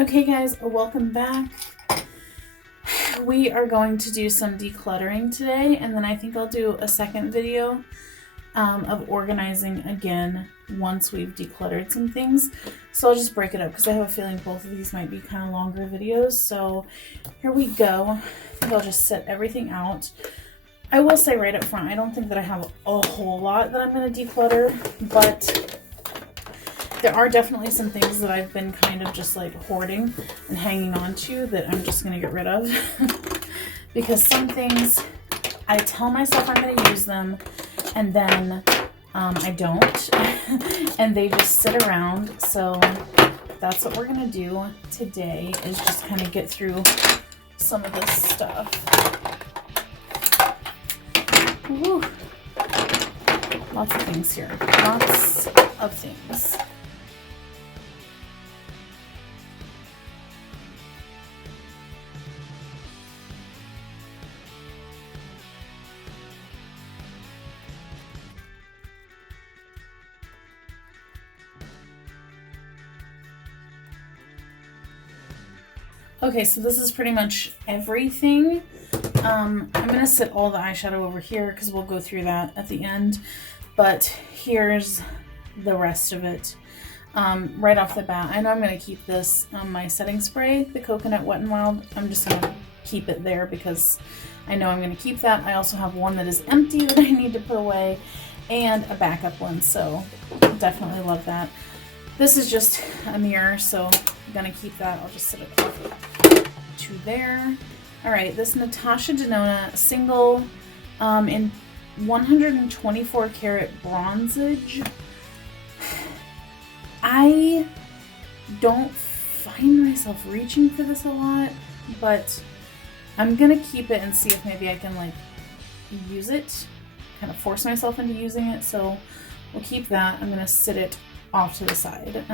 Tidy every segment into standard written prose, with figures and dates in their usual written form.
Okay guys, welcome back. We are going to do some decluttering today, and then I think I'll do a second video of organizing again once we've decluttered some things. So I'll just break it up because I have a feeling both of these might be kind of longer videos. So here we go. I think I'll just set everything out. I will say right up front, I don't think that I have a whole lot that I'm going to declutter, but there are definitely some things that I've been kind of just like hoarding and hanging on to that I'm just going to get rid of. Because some things, I tell myself I'm going to use them, and then I don't. And they just sit around. So that's what we're going to do today, is just kind of get through some of this stuff. Woo. Lots of things here. Lots of things. Okay, so this is pretty much everything. I'm going to sit all the eyeshadow over here because we'll go through that at the end. But here's the rest of it. Right off the bat, I know I'm going to keep this, my setting spray, the Coconut Wet n Wild. I'm just going to keep it there because I know I'm going to keep that. I also have one that is empty that I need to put away, and a backup one, so definitely love that. This is just a mirror, so I'm going to keep that. I'll just set it off to there. All right, this Natasha Denona single in 124 karat bronzage. I don't find myself reaching for this a lot, but I'm gonna keep it and see if maybe I can like use it, kind of force myself into using it. So we'll keep that. I'm gonna sit it off to the side.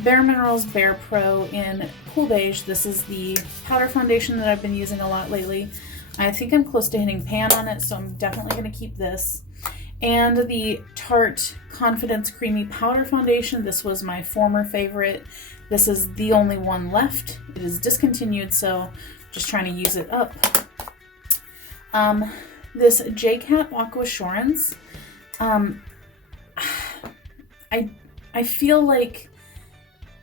Bare Minerals Bare Pro in Cool Beige. This is the powder foundation that I've been using a lot lately. I think I'm close to hitting pan on it, so I'm definitely going to keep this. And the Tarte Confidence Creamy Powder Foundation. This was my former favorite. This is the only one left. It is discontinued, so just trying to use it up. This J-Cat Aqua Assurance. I feel like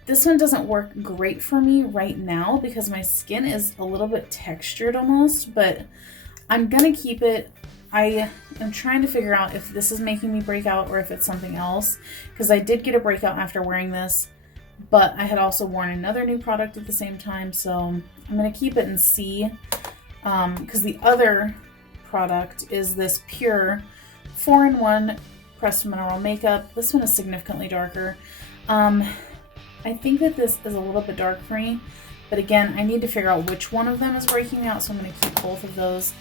this one doesn't work great for me right now because my skin is a little bit textured almost, but I'm gonna keep it. I am trying to figure out if this is making me break out or if it's something else, because I did get a breakout after wearing this, but I had also worn another new product at the same time, so I'm gonna keep it and see, because the other product is this Pure 4-in-1 Pressed Mineral Makeup. This one is significantly darker. I think that this is a little bit dark for me, but again, I need to figure out which one of them is breaking out, so I'm going to keep both of those.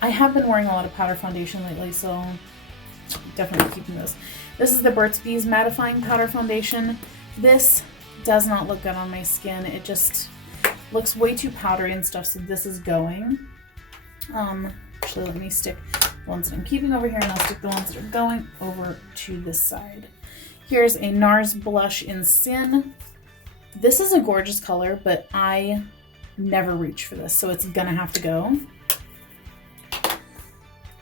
I have been wearing a lot of powder foundation lately, so definitely keeping this. This is the Burt's Bees Mattifying Powder Foundation. This does not look good on my skin. It just looks way too powdery and stuff, so this is going. Actually, let me stick the ones that I'm keeping over here, and I'll stick the ones that are going over to this side. Here's a NARS blush in Sin. This is a gorgeous color, but I never reach for this, so it's gonna have to go.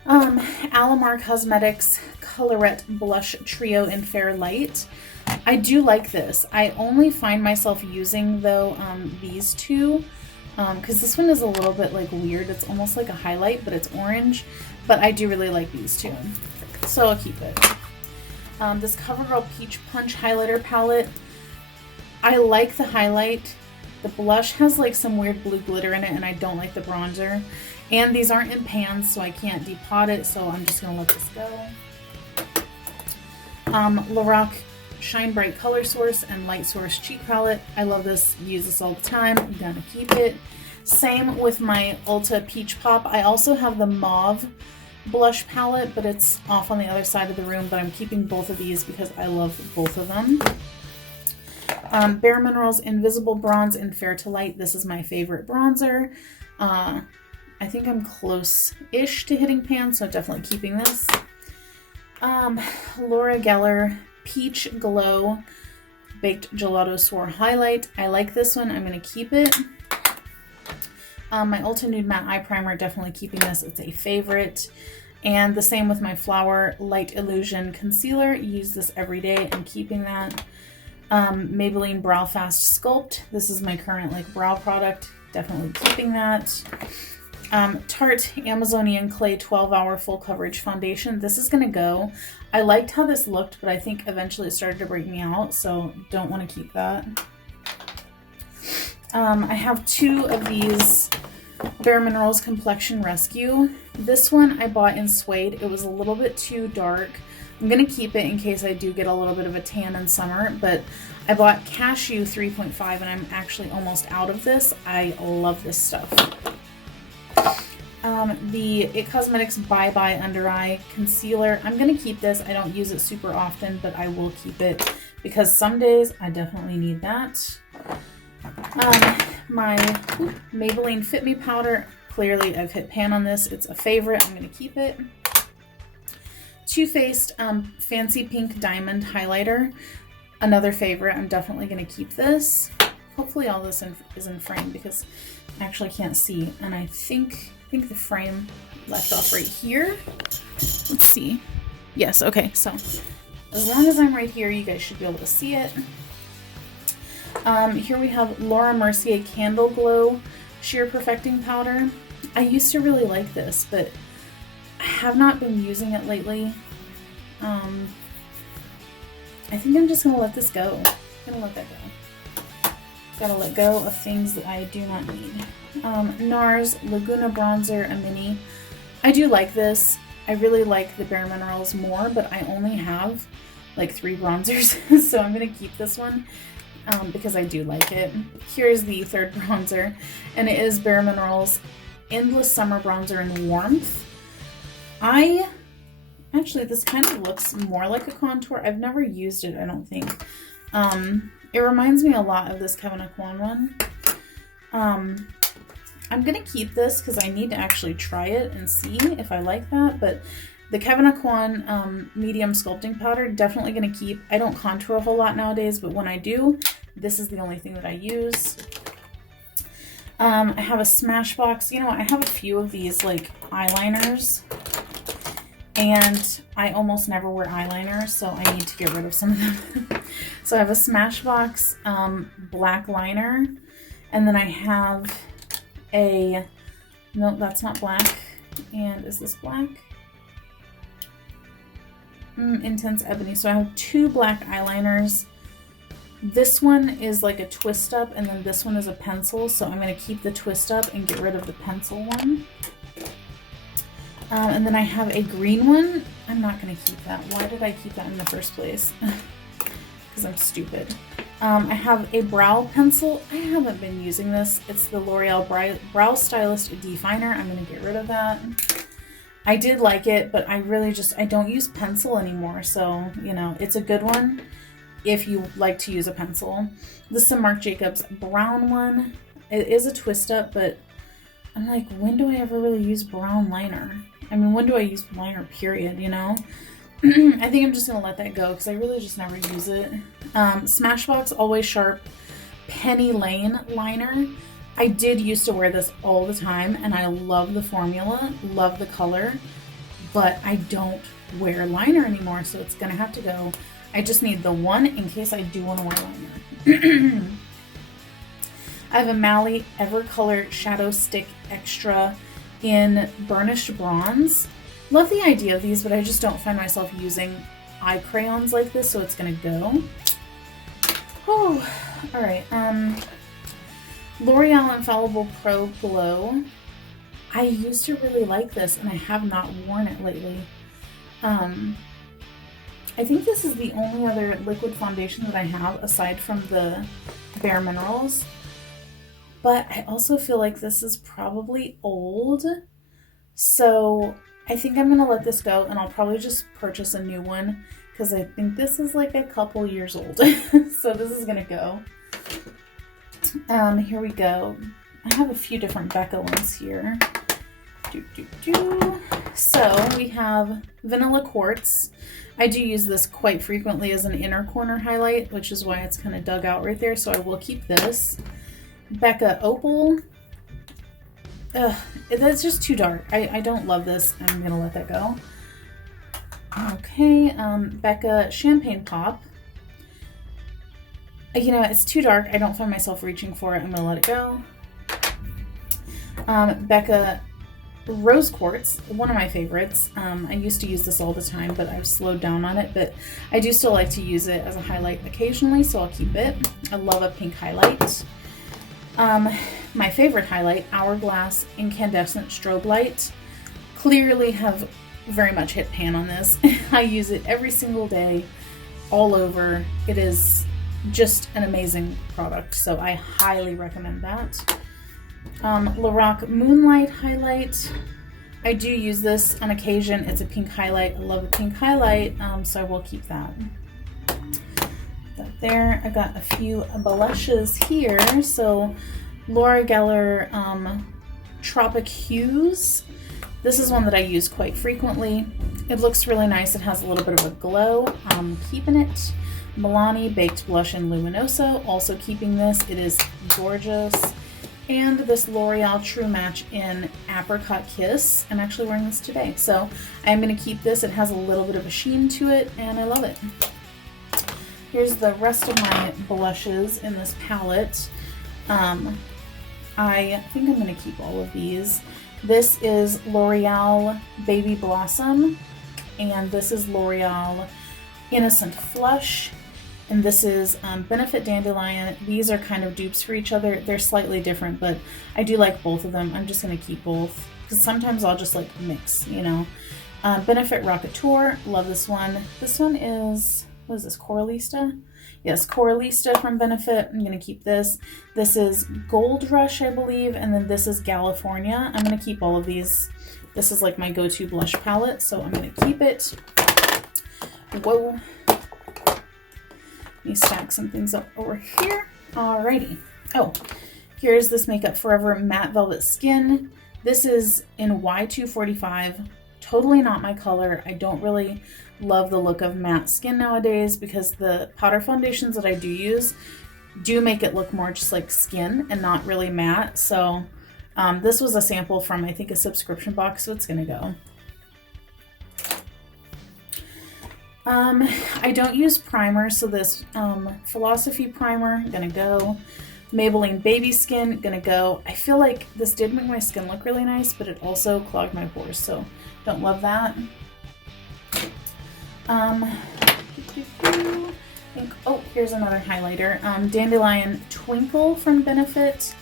Alamar Cosmetics Colorette Blush Trio in Fair Light. I do like this. I only find myself using, though, these two, because this one is a little bit like weird. It's almost like a highlight, but it's orange. But I do really like these two, so I'll keep it. This CoverGirl Peach Punch Highlighter Palette. I like the highlight. The blush has like some weird blue glitter in it, and I don't like the bronzer. And these aren't in pans, so I can't depot it, so I'm just going to let this go. Lorac Shine Bright Color Source and Light Source Cheek Palette. I love this. Use this all the time. I'm going to keep it. Same with my Ulta Peach Pop. I also have the Mauve blush palette, but it's off on the other side of the room, but I'm keeping both of these because I love both of them. Bare Minerals Invisible Bronze in Fair to Light. This is my favorite bronzer. I think I'm close-ish to hitting pan, so definitely keeping this. Laura Geller Peach Glow Baked Gelato Swirl Highlight. I like this one. I'm going to keep it. My Ulta Nude Matte Eye Primer, definitely keeping this. It's a favorite. And the same with my Flower Light Illusion Concealer. Use this every day. I'm keeping that. Maybelline Brow Fast Sculpt. This is my current like brow product. Definitely keeping that. Tarte Amazonian Clay 12-Hour Full Coverage Foundation. This is going to go. I liked how this looked, but I think eventually it started to break me out, so don't want to keep that. I have 2 of these Bare Minerals Complexion Rescue. This one I bought in suede. It was a little bit too dark. I'm going to keep it in case I do get a little bit of a tan in summer, but I bought Cashew 3.5 and I'm actually almost out of this. I love this stuff. The IT Cosmetics Bye Bye Under Eye Concealer. I'm going to keep this. I don't use it super often, but I will keep it because some days I definitely need that. My Maybelline Fit Me Powder. Clearly I've hit pan on this. It's a favorite. I'm going to keep it. Too Faced Fancy Pink Diamond Highlighter. Another favorite. I'm definitely going to keep this. Hopefully all this is in frame because I actually can't see. And I think the frame left off right here. Let's see. Yes, okay. So as long as I'm right here, you guys should be able to see it. Here we have Laura Mercier Candle Glow Sheer Perfecting Powder. I used to really like this, but I have not been using it lately. I think I'm just going to let this go. I'm going to let that go. Gotta let go of things that I do not need. NARS Laguna Bronzer, a mini. I do like this. I really like the Bare Minerals more, but I only have like 3 bronzers, so I'm going to keep this one because I do like it. Here's the third bronzer, and it is Bare Minerals Endless Summer Bronzer in Warmth. Actually, this kind of looks more like a contour. I've never used it, I don't think. It reminds me a lot of this Kevyn Aucoin one. I'm going to keep this because I need to actually try it and see if I like that. But the Kevyn Aucoin medium sculpting powder, definitely going to keep. I don't contour a whole lot nowadays, but when I do, this is the only thing that I use. I have a Smashbox. You know what? I have a few of these like eyeliners. And I almost never wear eyeliner, so I need to get rid of some of them. So I have a Smashbox black liner. And then I have a, no, that's not black. And is this black? Intense Ebony. So I have 2 black eyeliners. This one is like a twist up, and then this one is a pencil. So I'm going to keep the twist up and get rid of the pencil one. And then I have a green one. I'm not going to keep that. Why did I keep that in the first place? Because I'm stupid. I have a brow pencil. I haven't been using this. It's the L'Oreal Brow Stylist Definer. I'm going to get rid of that. I did like it, but I really I don't use pencil anymore. So, you know, it's a good one if you like to use a pencil. This is a Marc Jacobs brown one. It is a twist up, but I'm like, when do I ever really use brown liner? I mean, when do I use liner, period, you know? I think I'm just going to let that go because I really just never use it. Smashbox Always Sharp Penny Lane liner. I did used to wear this all the time, and I love the formula, love the color, but I don't wear liner anymore, so it's going to have to go. I just need the one in case I do want to wear liner. I have a Mally Evercolor Shadow Stick Extra in Burnished Bronze. Love the idea of these, but I just don't find myself using eye crayons like this, so it's gonna go. Oh, all right. L'Oreal Infallible Pro Glow. I used to really like this, and I have not worn it lately. I think this is the only other liquid foundation that I have aside from the Bare Minerals. But I also feel like this is probably old. So I think I'm going to let this go, and I'll probably just purchase a new one because I think this is like a couple years old. So this is going to go. Here we go. I have a few different Becca ones here. So we have Vanilla Quartz. I do use this quite frequently as an inner corner highlight, which is why it's kind of dug out right there, so I will keep this. Becca Opal. Ugh, that's just too dark. I don't love this. I'm gonna let that go. Okay, Becca Champagne Pop. You know, it's too dark. I don't find myself reaching for it. I'm gonna let it go. Becca Rose Quartz, one of my favorites. I used to use this all the time, but I've slowed down on it, but I do still like to use it as a highlight occasionally, so I'll keep it. I love a pink highlight. My favorite highlight, Hourglass Incandescent Strobe Light. Clearly have very much hit pan on this. I use it every single day, all over. It is just an amazing product, so I highly recommend that. Lorac Moonlight Highlight. I do use this on occasion. It's a pink highlight. I love a pink highlight, so I will keep that. That there. I got a few blushes here. So Laura Geller Tropic Hues. This is one that I use quite frequently. It looks really nice. It has a little bit of a glow. I'm keeping it. Milani Baked Blush in Luminoso. Also keeping this. It is gorgeous. And this L'Oreal True Match in Apricot Kiss. I'm actually wearing this today, so I'm going to keep this. It has a little bit of a sheen to it, and I love it. Here's the rest of my blushes in this palette. I think I'm going to keep all of these. This is L'Oreal Baby Blossom, and this is L'Oreal Innocent Flush. And this is Benefit Dandelion. These are kind of dupes for each other. They're slightly different, but I do like both of them. I'm just going to keep both because sometimes I'll just like mix, you know. Benefit Rockateur. Love this one. This one is, what is this, Coralista? Yes, Coralista from Benefit. I'm going to keep this. This is Gold Rush, I believe, and then this is California. I'm going to keep all of these. This is like my go-to blush palette, so I'm going to keep it. Whoa. Let me stack some things up over here. Alrighty. Oh, here's this Makeup Forever Matte Velvet Skin. This is in Y245. Totally not my color. I don't really love the look of matte skin nowadays because the powder foundations that I do use do make it look more just like skin and not really matte. So this was a sample from, I think, a subscription box, so it's gonna go. I don't use primer, so this Philosophy primer, gonna go. Maybelline Baby Skin, gonna go. I feel like this did make my skin look really nice, but it also clogged my pores, so don't love that. Oh, here's another highlighter. Dandelion Twinkle from Benefit.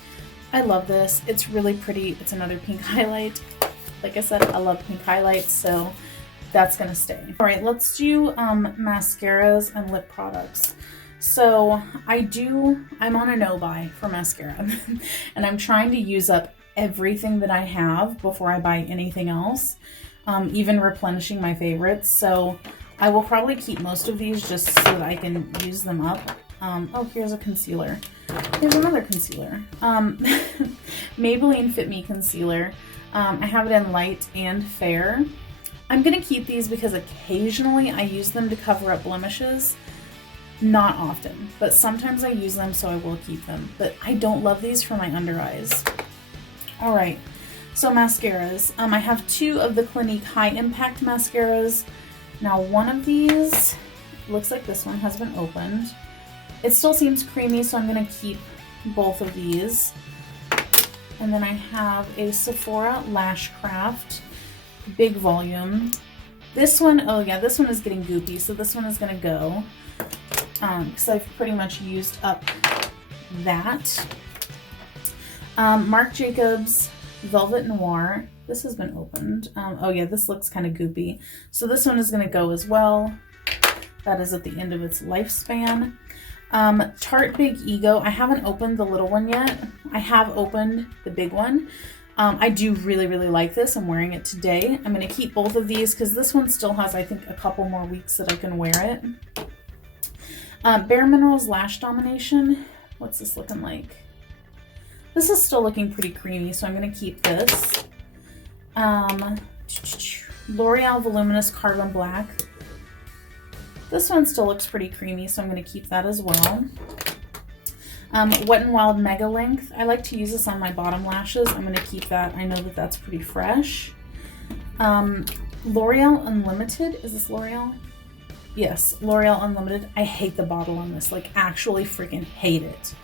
I love this. It's really pretty. It's another pink highlight. Like I said, I love pink highlights, so that's gonna stay. All right, let's do mascaras and lip products. So I'm on a no-buy for mascara, and I'm trying to use up everything that I have before I buy anything else, even replenishing my favorites. So I will probably keep most of these just so that I can use them up. Oh, here's a concealer. Here's another concealer. Maybelline Fit Me Concealer. I have it in light and fair. I'm gonna keep these because occasionally I use them to cover up blemishes. Not often, but sometimes I use them, so I will keep them. But I don't love these for my under eyes. All right, so mascaras. I have two of the Clinique High Impact mascaras. Now one of these, looks like this one has been opened. It still seems creamy, so I'm gonna keep both of these. And then I have a Sephora Lash Craft Big Volume. This one, oh yeah, this one is getting goopy, so this one is gonna go. Because I've pretty much used up that. Marc Jacobs Velvet Noir. This has been opened. Oh yeah, this looks kind of goopy. So this one is gonna go as well. That is at the end of its lifespan. Tarte Big Ego. I haven't opened the little one yet. I have opened the big one. I do really, really like this. I'm wearing it today. I'm going to keep both of these because this one still has, I think, a couple more weeks that I can wear it. Bare Minerals Lash Domination. What's this looking like? This is still looking pretty creamy, so I'm going to keep this. L'Oreal Voluminous Carbon Black. This one still looks pretty creamy, so I'm going to keep that as well. Wet n Wild Mega Length. I like to use this on my bottom lashes. I'm going to keep that. I know that that's pretty fresh. L'Oreal Unlimited. Is this L'Oreal? Yes, L'Oreal Unlimited. I hate the bottle on this. Like, actually freaking hate it.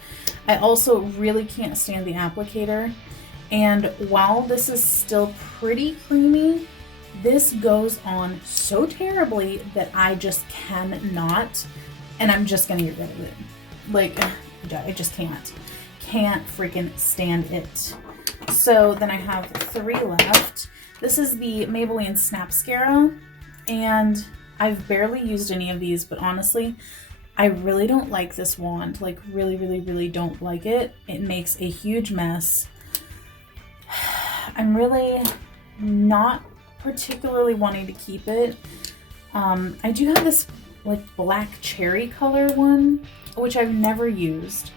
I also really can't stand the applicator. And while this is still pretty creamy, this goes on so terribly that I just cannot, and I'm just going to get rid of it. Like, I just can't. Can't freaking stand it. So then I have 3 left. This is the Maybelline Snapscara, and I've barely used any of these, but honestly, I really don't like this wand. Like, really, really, really don't like it. It makes a huge mess. I'm really not particularly wanting to keep it. I do have this like black cherry color one, which I've never used.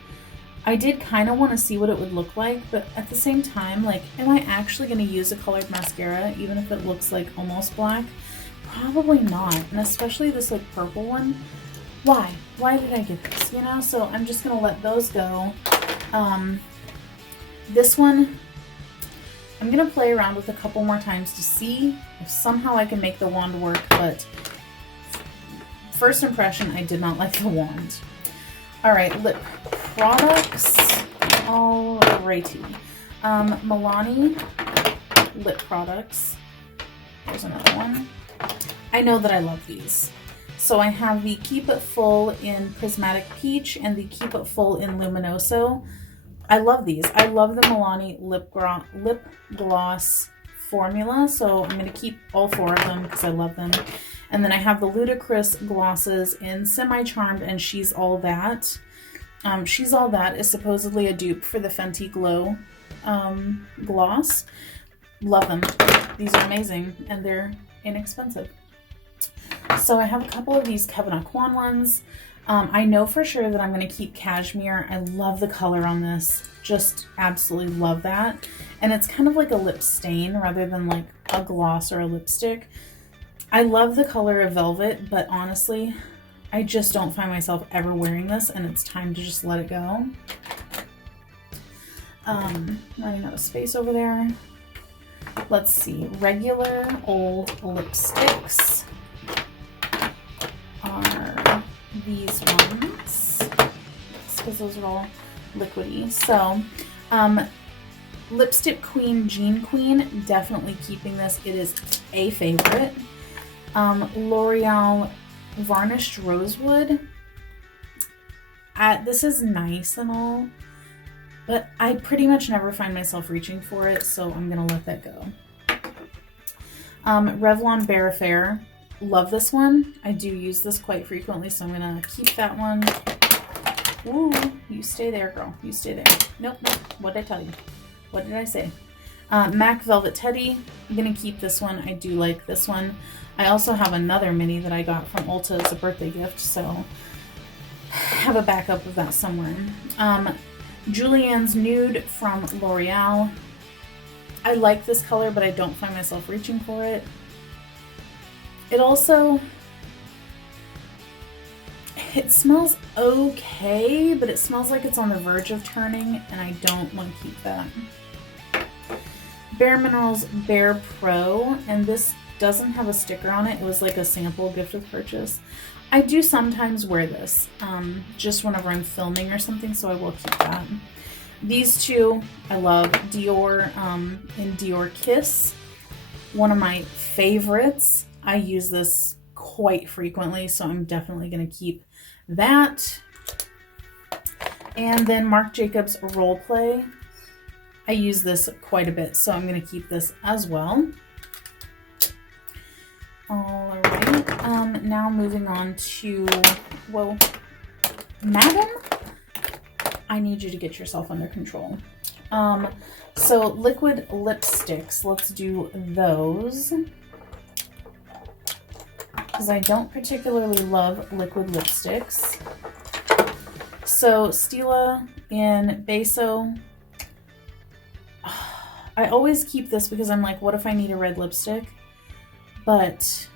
I did kind of want to see what it would look like, but at the same time, like, am I actually going to use a colored mascara even if it looks like almost black? Probably not. And especially this like purple one. Why? Why did I get this? You know, so I'm just going to let those go. This one, I'm going to play around with a couple more times to see if somehow I can make the wand work, but first impression, I did not like the wand. All right, lip products. Alrighty. Milani lip products. There's another one. I know that I love these. So I have the Keep It Full in Prismatic Peach and the Keep It Full in Luminoso. I love these. I love the Milani lip gloss formula, so I'm going to keep all 4 of them because I love them. And then I have the Ludicrous glosses in Semi Charmed and She's All That. She's All That is supposedly a dupe for the Fenty Glow gloss. Love them. These are amazing and they're inexpensive. So I have a couple of these Kevin Aucoin ones. I know for sure that I'm going to keep Cashmere. I love the color on this. Just absolutely love that. And it's kind of like a lip stain rather than like a gloss or a lipstick. I love the color of Velvet, but honestly, I just don't find myself ever wearing this, and it's time to just let it go. Running out of space over there. Let's see. Regular old lipsticks are these ones, because those are all liquidy. So, Lipstick Queen Jean Queen, definitely keeping this. It is a favorite. L'Oreal Varnished Rosewood. This is nice and all, but I pretty much never find myself reaching for it, so I'm gonna let that go. Revlon Bare Affair. Love this one. I do use this quite frequently, so I'm gonna keep that one. Ooh, you stay there, girl. You stay there. Nope, nope. What did I tell you? What did I say? MAC Velvet Teddy. I'm gonna keep this one. I do like this one. I also have another mini that I got from Ulta as a birthday gift, so I have a backup of that somewhere. Julianne's Nude from L'Oreal. I like this color, but I don't find myself reaching for it. It smells okay, but it smells like it's on the verge of turning, and I don't want to keep that. Bare Minerals Bare Pro, and this doesn't have a sticker on it. It was like a sample gift with purchase. I do sometimes wear this, just whenever I'm filming or something, so I will keep that. These two, I love. Dior in Dior Kiss. One of my favorites. I use this quite frequently, so I'm definitely going to keep that. And then Marc Jacobs Role Play. I use this quite a bit, so I'm going to keep this as well. Alright, now moving on to, whoa, madam, I need you to get yourself under control. So liquid lipsticks, let's do those. Because I don't particularly love liquid lipsticks. So Stila in Beso. I always keep this because I'm like, what if I need a red lipstick? But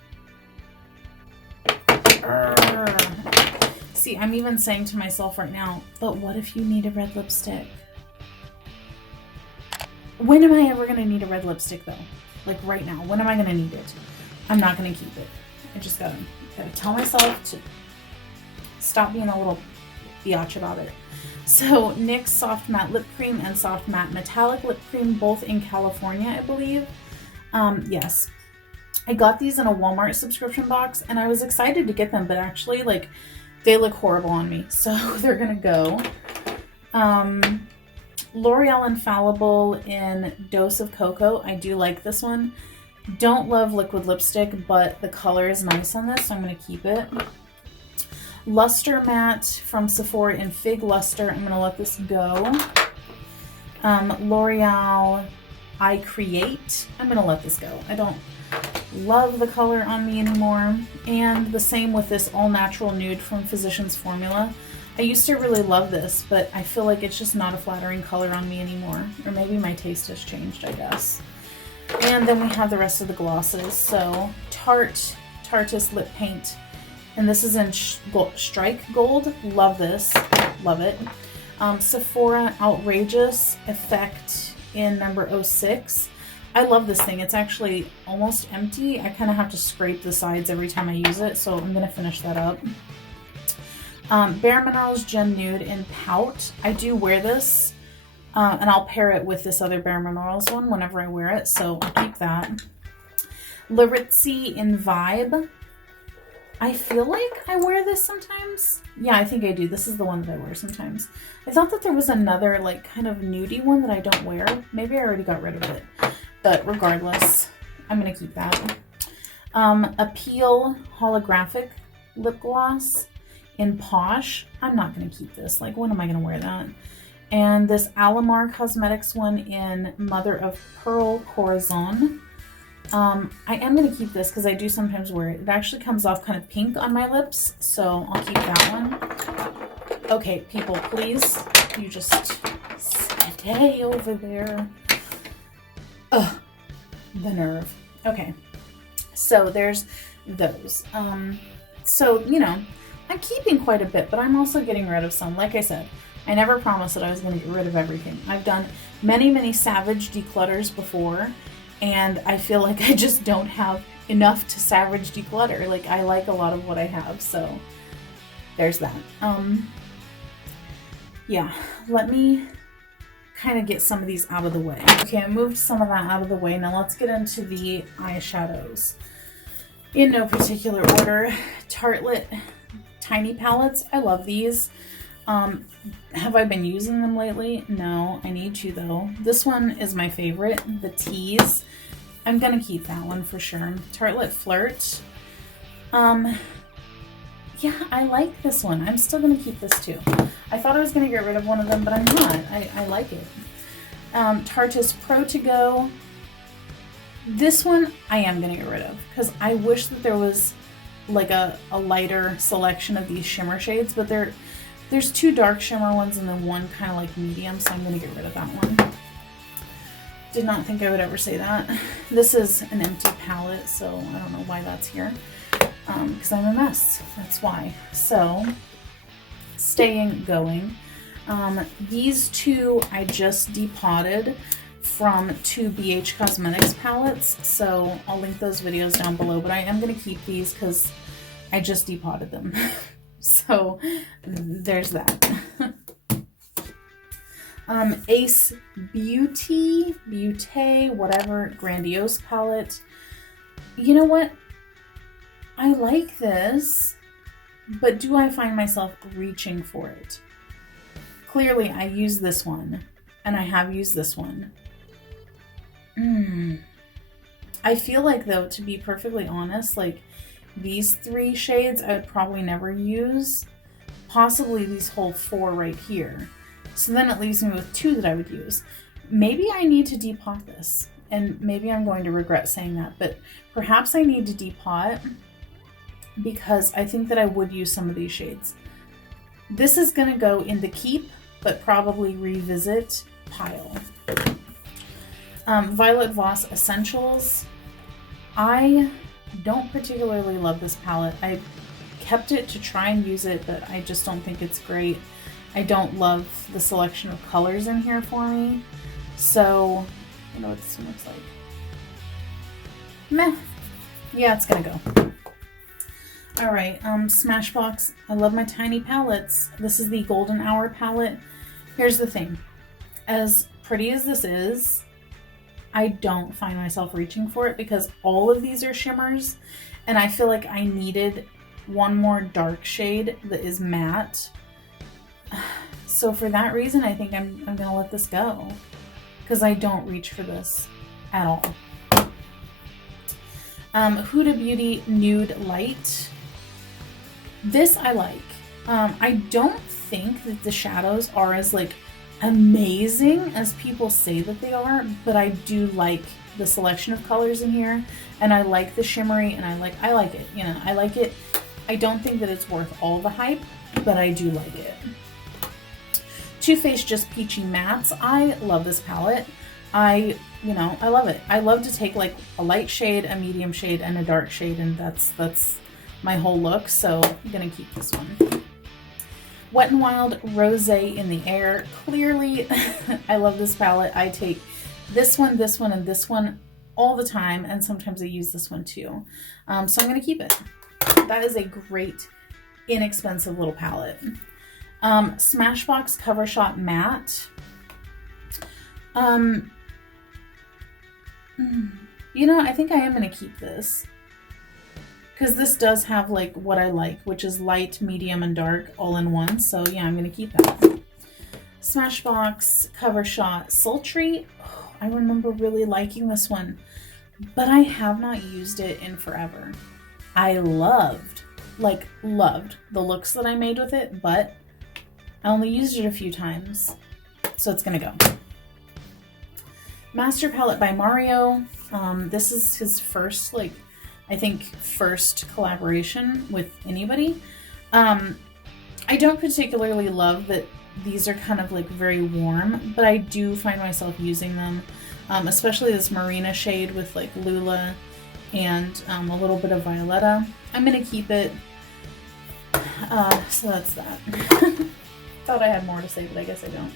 see, I'm even saying to myself right now, but what if you need a red lipstick? When am I ever going to need a red lipstick though? Like right now, when am I going to need it? I'm not going to keep it. I just gotta tell myself to stop being a little biatch about it. So NYX Soft Matte Lip Cream and Soft Matte Metallic Lip Cream, both in California, I believe. Yes. I got these in a Walmart subscription box and I was excited to get them, but actually like they look horrible on me. So they're gonna go. L'Oreal Infallible in Dose of Cocoa. I do like this one. Don't love liquid lipstick, but the color is nice on this, so I'm gonna keep it. Luster Matte from Sephora in Fig Luster. I'm gonna let this go. L'Oreal I Create. I'm gonna let this go. I don't love the color on me anymore. And the same with this All Natural Nude from Physicians Formula. I used to really love this, but I feel like it's just not a flattering color on me anymore. Or maybe my taste has changed, I guess. And then we have the rest of the glosses. So Tarteist Lip Paint. And this is in Strike Gold. Love this. Love it. Sephora Outrageous Effect in number 06. I love this thing. It's actually almost empty. I kind of have to scrape the sides every time I use it, so I'm going to finish that up. Bare Minerals Gen Nude in Pout. I do wear this, and I'll pair it with this other Bare Minerals one whenever I wear it, so I'll keep that. Laritzi in Vibe. I feel like I wear this sometimes. Yeah, I think I do. This is the one that I wear sometimes. I thought that there was another like kind of nudie one that I don't wear. Maybe I already got rid of it. But regardless, I'm going to keep that. Appeal Holographic Lip Gloss in Posh. I'm not going to keep this. Like, when am I going to wear that? And this Alamar Cosmetics one in Mother of Pearl Corazon. I am going to keep this because I do sometimes wear it. It actually comes off kind of pink on my lips, so I'll keep that one. Okay, people, please, you just stay over there. Ugh, the nerve. Okay, so there's those. So, you know, I'm keeping quite a bit, but I'm also getting rid of some. Like I said, I never promised that I was going to get rid of everything. I've done many, many savage declutters before, and I feel like I just don't have enough to savage declutter. Like, I like a lot of what I have, so there's that. Yeah, let me kind of get some of these out of the way. Okay, I moved some of that out of the way. Now let's get into the eyeshadows. In no particular order, Tartelette Tiny Palettes. I love these. Have I been using them lately? No, I need to though. This one is my favorite, the Tease. I'm gonna keep that one for sure. Tartelette Flirt. Yeah, I like this one. I'm still gonna keep this too. I thought I was gonna get rid of one of them, but I'm not. I like it. Tarteist Pro To Go. This one I am gonna get rid of because I wish that there was like a lighter selection of these shimmer shades, but there's two dark shimmer ones and then one kind of like medium, so I'm gonna get rid of that one. Did not think I would ever say that. This is an empty palette, so I don't know why that's here. Because I'm a mess, that's why. So, staying going. These two I just depotted from two BH Cosmetics palettes, so I'll link those videos down below, but I am going to keep these because I just depotted them. So, there's that. Ace Beauty, whatever, Grandiose palette. You know what? I like this, but do I find myself reaching for it? Clearly, I use this one, and I have used this one. I feel like, though, to be perfectly honest, like, these three shades I would probably never use. Possibly these whole four right here. So then it leaves me with two that I would use. Maybe I need to depot this, and maybe I'm going to regret saying that, but perhaps I need to depot because I think that I would use some of these shades. This is going to go in the keep, but probably revisit pile. Violet Voss Essentials. I don't particularly love this palette. I kept it to try and use it, but I just don't think it's great. I don't love the selection of colors in here for me. So, I know what this one looks like. Meh. Yeah, it's gonna go. Alright, Smashbox. I love my tiny palettes. This is the Golden Hour palette. Here's the thing. As pretty as this is, I don't find myself reaching for it because all of these are shimmers, and I feel like I needed one more dark shade that is matte. So for that reason, I think I'm gonna let this go because I don't reach for this at all. Huda Beauty Nude Light. This I like. I don't think that the shadows are as like amazing as people say that they are, but I do like the selection of colors in here, and I like the shimmery, and I like it. You know, I like it. I don't think that it's worth all the hype, but I do like it. Too Faced Just Peachy Mattes. I love this palette. I love it. I love to take like a light shade, a medium shade, and a dark shade, and that's my whole look, so I'm gonna keep this one. Wet n Wild Rosé in the Air. Clearly, I love this palette. I take this one, and this one all the time, and sometimes I use this one too. So I'm gonna keep it. That is a great, inexpensive little palette. Smashbox Cover Shot Matte. You know, I think I am gonna keep this because this does have like what I like, which is light, medium, and dark all in one. So yeah, I'm gonna keep that. Smashbox Cover Shot Sultry. Oh, I remember really liking this one, but I have not used it in forever. I loved the looks that I made with it, but I only used it a few times, so it's gonna go. Master Palette by Mario. This is his first, like, I think first collaboration with anybody. I don't particularly love that these are kind of like very warm, but I do find myself using them, especially this Marina shade with like Lula and a little bit of Violetta. I'm gonna keep it. So that's that. Thought I had more to say, but I guess I don't.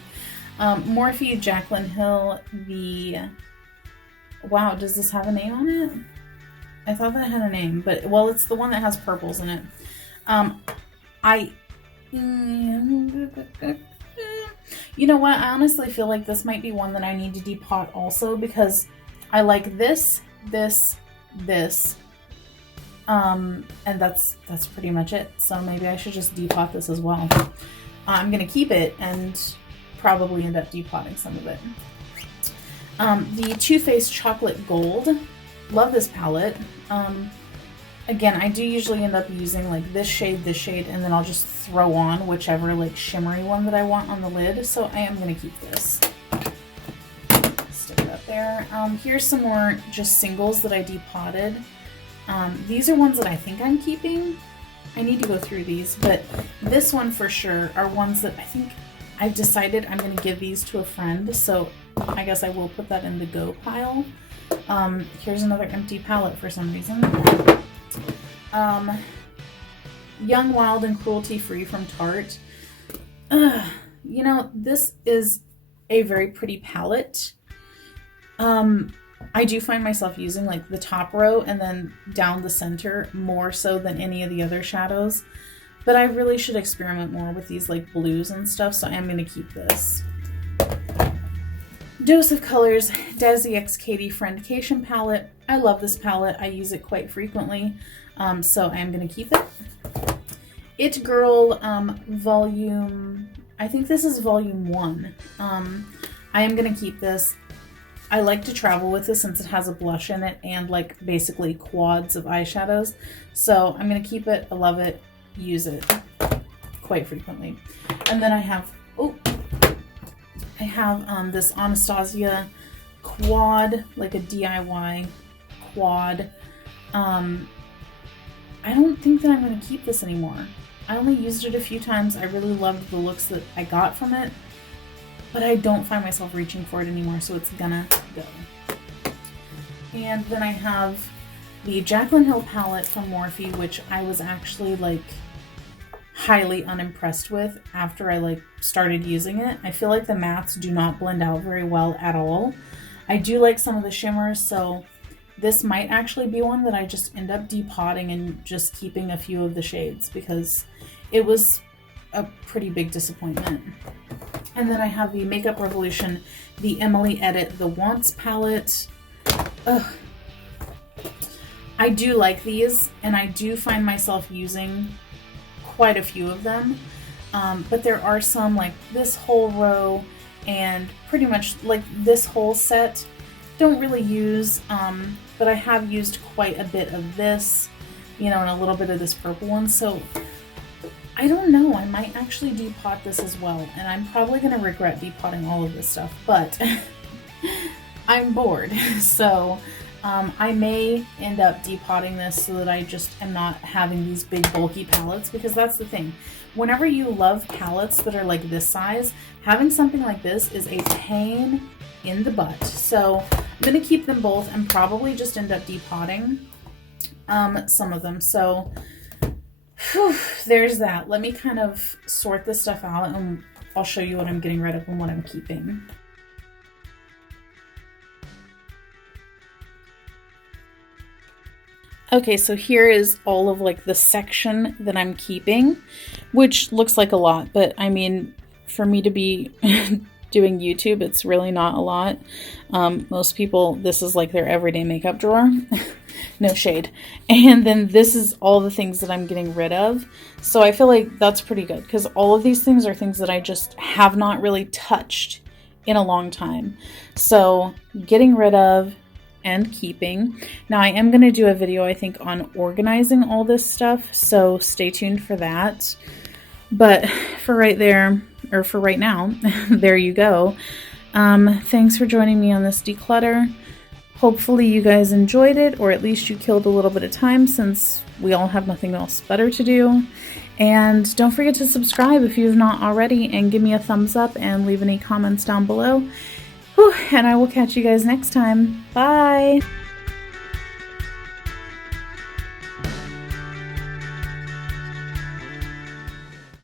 Morphe Jaclyn Hill. Wow, does this have a name on it? I thought that it had a name, but well, it's the one that has purples in it. You know what? I honestly feel like this might be one that I need to depot also because I like this, and that's pretty much it. So maybe I should just depot this as well. I'm gonna keep it and probably end up depotting some of it. The Too Faced Chocolate Gold. Love this palette. Again, I do usually end up using like this shade, and then I'll just throw on whichever like shimmery one that I want on the lid. So I am gonna keep this. Stick it up there. Here's some more just singles that I depotted. These are ones that I think I'm keeping. I need to go through these, but this one for sure are ones that I think I've decided I'm going to give these to a friend, so I guess I will put that in the go pile. Here's another empty palette for some reason. Young, Wild, and Cruelty Free from Tarte. You know, this is a very pretty palette. I do find myself using like the top row and then down the center more so than any of the other shadows. But I really should experiment more with these like blues and stuff, so I am going to keep this. Dose of Colors Desi X Katie Friendcation palette. I love this palette. I use it quite frequently, so I am going to keep it. It Girl volume, I think this is volume 1. I am going to keep this. I like to travel with this since it has a blush in it and like basically quads of eyeshadows. So I'm going to keep it. I love it. Use it quite frequently. And then I have this Anastasia quad, like a DIY quad. I don't think that I'm going to keep this anymore. I only used it a few times. I really loved the looks that I got from it, but I don't find myself reaching for it anymore, so it's gonna go. And then I have the Jaclyn Hill palette from Morphe, which I was actually like highly unimpressed with after I like started using it. I feel like the mattes do not blend out very well at all. I do like some of the shimmers, so this might actually be one that I just end up depotting and just keeping a few of the shades because it was a pretty big disappointment. And then I have the Makeup Revolution, the Emily Edit, the Wants palette. Ugh. I do like these, and I do find myself using quite a few of them, but there are some, like this whole row and pretty much like this whole set, don't really use, but I have used quite a bit of this, you know, and a little bit of this purple one, so I don't know, I might actually depot this as well, and I'm probably going to regret depotting all of this stuff, but I'm bored, so I may end up depotting this so that I just am not having these big bulky palettes, because that's the thing. Whenever you love palettes that are like this size, having something like this is a pain in the butt. So I'm going to keep them both and probably just end up depotting some of them. So whew, there's that. Let me kind of sort this stuff out and I'll show you what I'm getting rid of and what I'm keeping. Okay, so here is all of like the section that I'm keeping, which looks like a lot, but I mean, for me to be doing YouTube, it's really not a lot. Most people, this is like their everyday makeup drawer. No shade. And then this is all the things that I'm getting rid of. So I feel like that's pretty good because all of these things are things that I just have not really touched in a long time. So getting rid of and keeping. Now I am going to do a video, I think, on organizing all this stuff, so stay tuned for that. But for right there, or for right now, there you go. Thanks for joining me on this declutter. Hopefully you guys enjoyed it, or at least you killed a little bit of time since we all have nothing else better to do. And don't forget to subscribe if you've not already, and give me a thumbs up and leave any comments down below. Whew, and I will catch you guys next time. Bye!